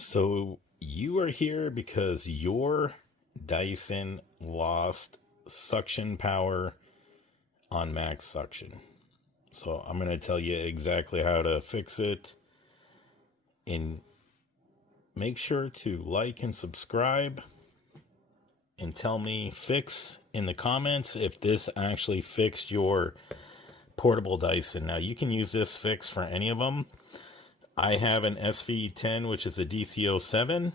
So you are here because your Dyson lost suction power on max suction. So I'm going to tell you exactly how to fix it. And make sure to like and subscribe and tell me fix in the comments if this actually fixed your portable Dyson. Now you can use this fix for any of them. I have an SV10, which is a DC07,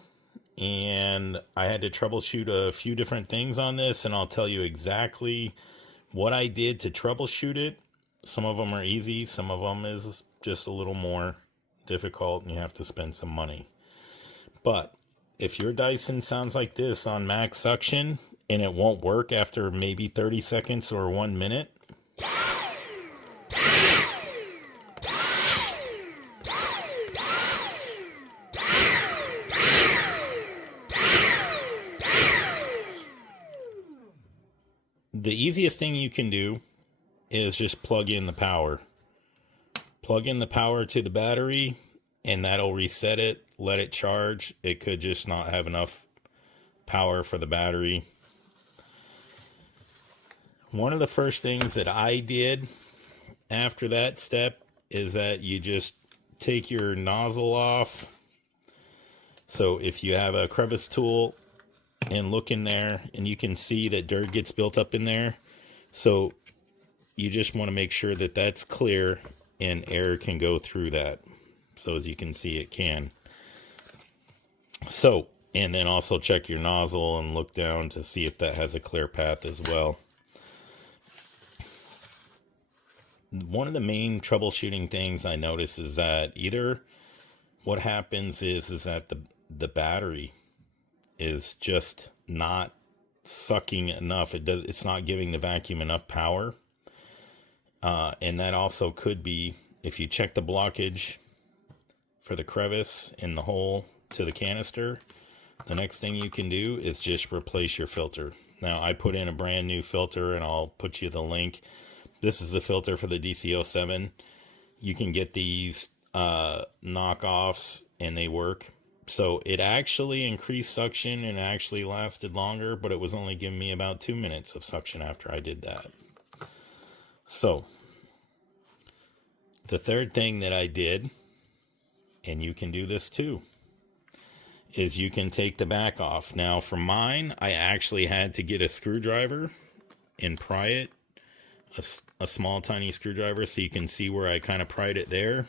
and I had to troubleshoot a few different things on this, and I'll tell you exactly what I did to troubleshoot it. Some of them are easy, some of them is just a little more difficult, and you have to spend some money. But if your Dyson sounds like this on max suction, and it won't work after maybe 30 seconds or 1 minute, the easiest thing you can do is just plug in the power. Plug in the power to the battery, and that'll reset it, let it charge. It could just not have enough power for the battery. One of the first things that I did after that step is that you just take your nozzle off. So if you have a crevice tool and look in there, and you can see that dirt gets built up in there, so you just want to make sure that that's clear and air can go through that. So as you can see, it can. So, and then also check your nozzle and look down to see if that has a clear path as well. One of the main troubleshooting things I notice is that either what happens is that the battery is just not sucking enough. It's not giving the vacuum enough power. And that also could be, if you check the blockage for the crevice in the hole to the canister, the next thing you can do is just replace your filter. Now I put in a brand new filter, and I'll put you the link. This is the filter for the DC07. You can get these knockoffs, and they work. So it actually increased suction and actually lasted longer, but it was only giving me about 2 minutes of suction after I did that. So the third thing that I did, and you can do this too, is you can take the back off. Now for mine, I actually had to get a screwdriver and pry it, a small tiny screwdriver, so you can see where I kind of pried it there.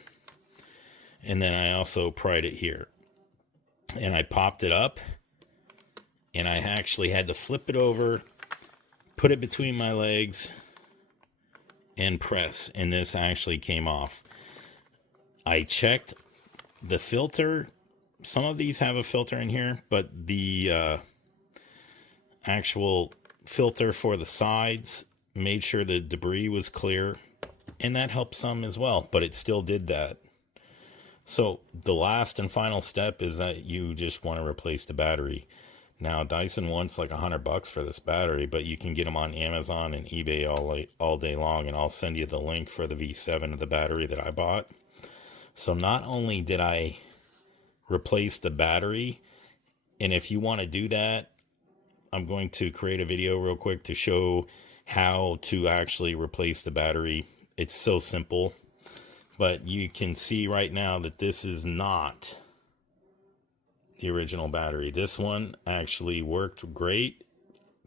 And then I also pried it here. And I popped it up, and I actually had to flip it over, put it between my legs, and press, and this actually came off. I checked the filter. Some of these have a filter in here, but the actual filter for the sides made sure the debris was clear, and that helped some as well, but it still did that. So the last and final step is that you just want to replace the battery. Now Dyson wants like $100 for this battery, but you can get them on Amazon and eBay all day long, and I'll send you the link for the V7 of the battery that I bought. So not only did I replace the battery, and if you want to do that, I'm going to create a video real quick to show how to actually replace the battery. It's so simple. But you can see right now that this is not the original battery. This one actually worked great.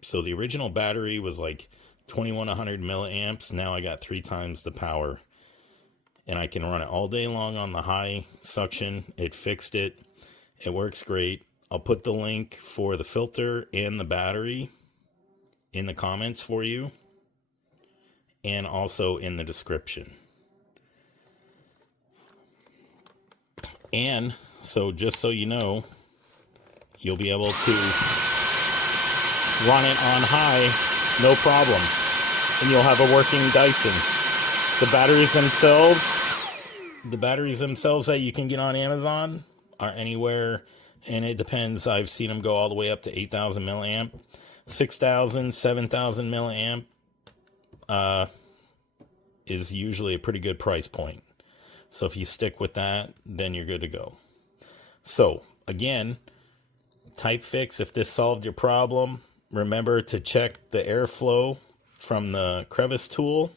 So the original battery was like 2100 milliamps. Now I got 3 times the power. And I can run it all day long on the high suction. It fixed it. It works great. I'll put the link for the filter and the battery in the comments for you, and also in the description. And so just so you know, you'll be able to run it on high, no problem. And you'll have a working Dyson. The batteries themselves that you can get on Amazon are anywhere, and it depends. I've seen them go all the way up to 8,000 milliamp, 6,000, 7,000 milliamp is usually a pretty good price point. So if you stick with that, then you're good to go. So again, type fix if this solved your problem. Remember to check the airflow from the crevice tool.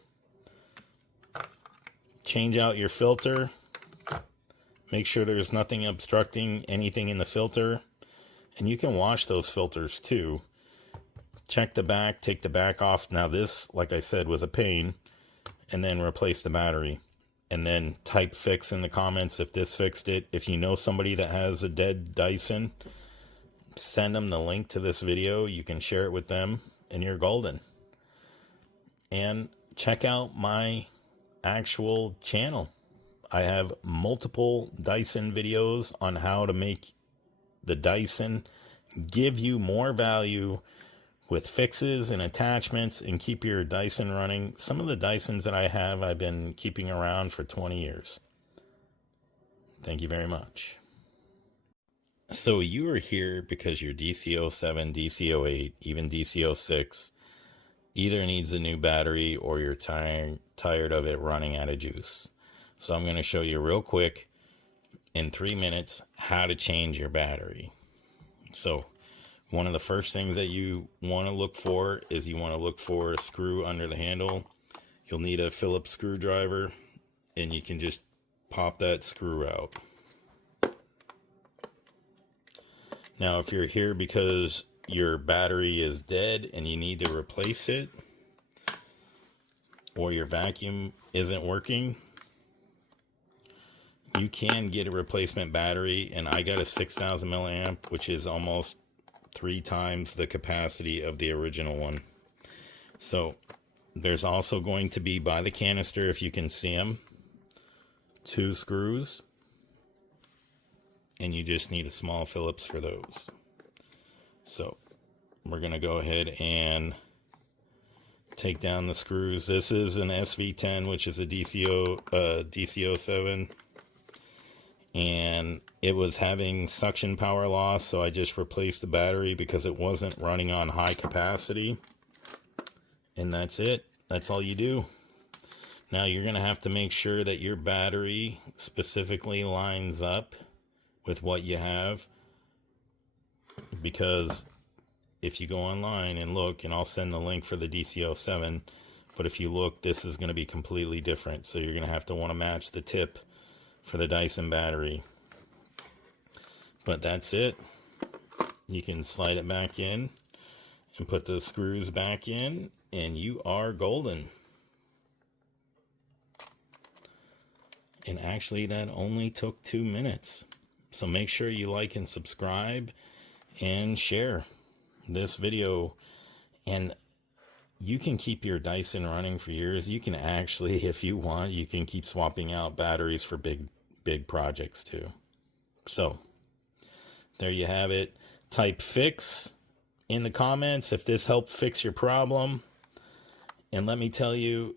Change out your filter. Make sure there's nothing obstructing anything in the filter. And you can wash those filters too. Check the back, take the back off. Now this, like I said, was a pain. And then replace the battery. And then type fix in the comments if this fixed it. If you know somebody that has a dead Dyson, send them the link to this video. You can share it with them and you're golden. And check out my actual channel. I have multiple Dyson videos on how to make the Dyson give you more value with fixes and attachments and keep your Dyson running. Some of the Dysons that I have, I've been keeping around for 20 years. Thank you very much. So you are here because your DC07, DC08, even DC06 either needs a new battery or you're tired of it running out of juice. So I'm going to show you real quick in 3 minutes how to change your battery. So one of the first things that you want to look for is you want to look for a screw under the handle. You'll need a Phillips screwdriver and you can just pop that screw out. Now if you're here because your battery is dead and you need to replace it, or your vacuum isn't working, you can get a replacement battery, and I got a 6,000 milliamp, which is almost 3 times the capacity of the original one. So there's also going to be by the canister, if you can see them, 2 screws, and you just need a small Phillips for those. So we're going to go ahead and take down the screws. This is an SV10, which is a DC07, and it was having suction power loss, so I just replaced the battery because it wasn't running on high capacity. And that's it. That's all you do. Now you're going to have to make sure that your battery specifically lines up with what you have, because if you go online and look, and I'll send the link for the DC07, but if you look, this is going to be completely different. So you're going to have to want to match the tip for the Dyson battery. But that's it. You can slide it back in and put the screws back in, and you are golden. And actually that only took 2 minutes. So make sure you like and subscribe and share this video, and you can keep your Dyson running for years. You can actually, if you want, you can keep swapping out batteries for big projects too. So there you have it. Type fix in the comments if this helped fix your problem, and let me tell you,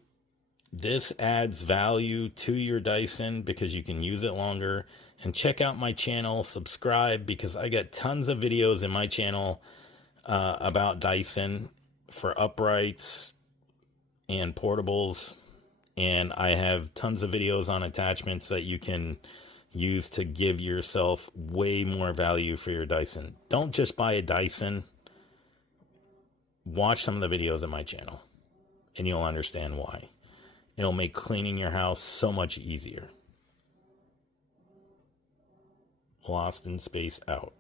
this adds value to your Dyson because you can use it longer. And check out my channel, subscribe, because I got tons of videos in my channel about Dyson for uprights and portables, and I have tons of videos on attachments that you can use to give yourself way more value for your Dyson. Don't just buy a Dyson. Watch some of the videos on my channel and you'll understand why. It'll make cleaning your house so much easier. Lost in Space out.